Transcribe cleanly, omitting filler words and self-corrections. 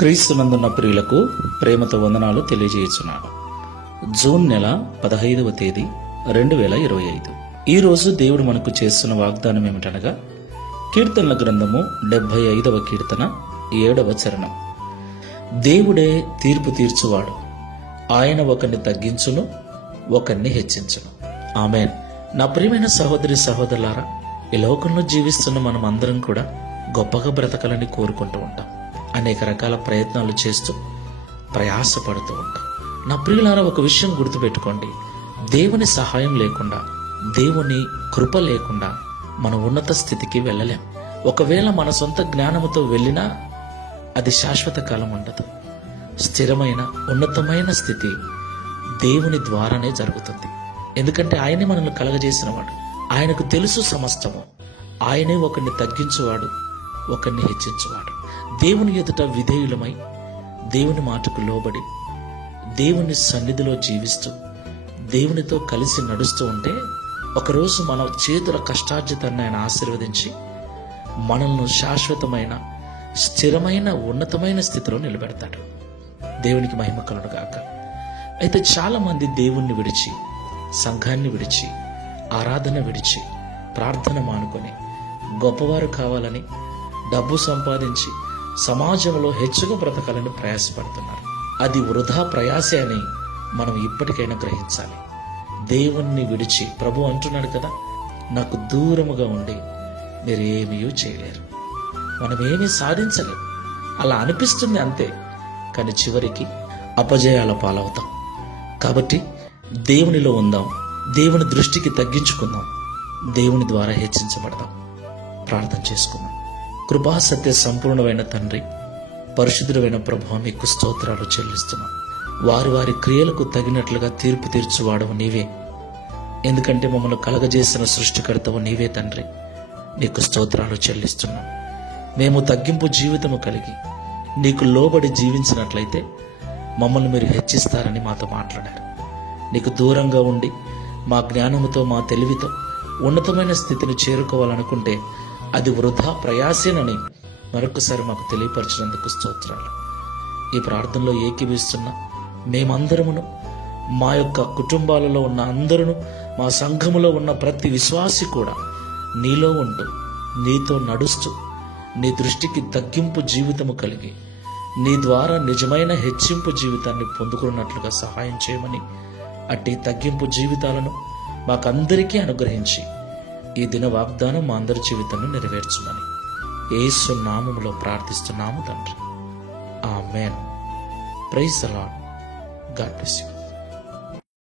క్రీస్తునందున్న ప్రియులకు ప్రేమతో వందనాలు తెలియజేయుచున్నాను. జూన్ నెల 15వ తేదీ 2025. ఈ రోజు దేవుడు మనకు చేస్తున్న వాగ్దానం ఏమిటనగా, కీర్తనల గ్రంథము 75వ కీర్తన 7వ చరణం. దేవుడే తీర్పు తీర్చువాడు, ఆయన ఒకరిని తగ్గించును, ఒకరిని హెచ్చించును. ఆమేన్. నా ప్రియమైన సహోదరి సహోదరులారా, ఈ లోకంలో జీవిస్తున్న మనం అందరం కూడా గొప్పగా బ్రతకాలని కోరుకుంటూ ఉంటాం. అనేక రకాల ప్రయత్నాలు చేస్తూ ప్రయాసపడుతూ ఉంటాం. నా ప్రియులారా, ఒక విషయం గుర్తుపెట్టుకోండి, దేవుని సహాయం లేకుండా, దేవుని కృప లేకుండా మనం ఉన్నత స్థితికి వెళ్ళలేం. ఒకవేళ మన సొంత జ్ఞానముతో వెళ్ళినా అది శాశ్వత కాలం ఉండదు. స్థిరమైన ఉన్నతమైన స్థితి దేవుని ద్వారానే జరుగుతుంది. ఎందుకంటే ఆయనే మనల్ని కలగజేసినవాడు, ఆయనకు తెలుసు సమస్తము. ఆయనే ఒకరిని తగ్గించువాడు, ఒకరిని హెచ్చించువాడు. దేవుని ఎదుట విధేయులమై, దేవుని మాటకు లోబడి, దేవుని సన్నిధిలో జీవిస్తూ, దేవునితో కలిసి నడుస్తూ ఉంటే ఒకరోజు మన చేతుల కష్టార్జితాన్ని ఆయన ఆశీర్వదించి మనల్ని శాశ్వతమైన, స్థిరమైన, ఉన్నతమైన స్థితిలో నిలబెడతాడు. దేవునికి మహిమ కలుగును గాక. అయితే చాలా మంది దేవుణ్ణి విడిచి, సంఘాన్ని విడిచి, ఆరాధన విడిచి, ప్రార్థన మానుకొని గొప్పవారు కావాలని, డబ్బు సంపాదించి సమాజంలో హెచ్చుగా బ్రతకాలని ప్రయాసపడుతున్నారు. అది వృధా ప్రయాసే అని మనం ఇప్పటికైనా గ్రహించాలి. దేవుణ్ణి విడిచి, ప్రభు అంటున్నాడు కదా, నాకు దూరముగా ఉండి మీరు ఏమీ చేయలేరు. మనం ఏమీ సాధించలేం. అలా అనిపిస్తుంది అంతే, కానీ చివరికి అపజయాల పాలవుతాం. కాబట్టి దేవునిలో ఉందాం, దేవుని దృష్టికి తగ్గించుకుందాం, దేవుని ద్వారా హెచ్చించబడదాం. ప్రార్థన చేసుకుందాం. కృపా సత్య సంపూర్ణమైన తండ్రి, పరిశుద్ధుడైన ప్రభువా, మీకు స్తోత్రాలు చెల్లిస్తున్నాం. వారి వారి క్రియలకు తగినట్లుగా తీర్పు తీర్చువాడవు నీవే. ఎందుకంటే మమ్మల్ని కలగజేసిన సృష్టికర్తవు నీవే తండ్రి. నీకు స్తోత్రాలు చెల్లిస్తున్నాం. మేము తగ్గింపు జీవితము కలిగి నీకు లోబడి జీవించినట్లయితే మమ్మల్ని మీరు హెచ్చిస్తారని మాతో మాట్లాడారు. నీకు దూరంగా ఉండి మా జ్ఞానముతో, మా తెలివితో ఉన్నతమైన స్థితిని చేరుకోవాలనుకుంటే అది వృధా ప్రయాసేనని మరొకసారి మాకు తెలియపరిచినందుకు స్తోత్రాలు. ఈ ప్రార్థనలో ఏకీభవిస్తున్న మేమందరమును, మా యొక్క కుటుంబాలలో ఉన్న అందరూ, మా సంఘములో ఉన్న ప్రతి విశ్వాసి కూడా నీలో ఉంటూ, నీతో నడుస్తూ, నీ దృష్టికి తగ్గింపు జీవితము కలిగి, నీ ద్వారా నిజమైన హెచ్చింపు జీవితాన్ని పొందుకున్నట్లుగా సహాయం చేయమని, అట్టి తగ్గింపు జీవితాలను మాకందరికీ అనుగ్రహించి ఈ దిన వాగ్దానం మా అందరి జీవితంలో నెరవేర్చుమని యేసు నామములో ప్రార్థిస్తున్నాము తండ్రి. ఆమేన్. Praise the Lord. God bless you.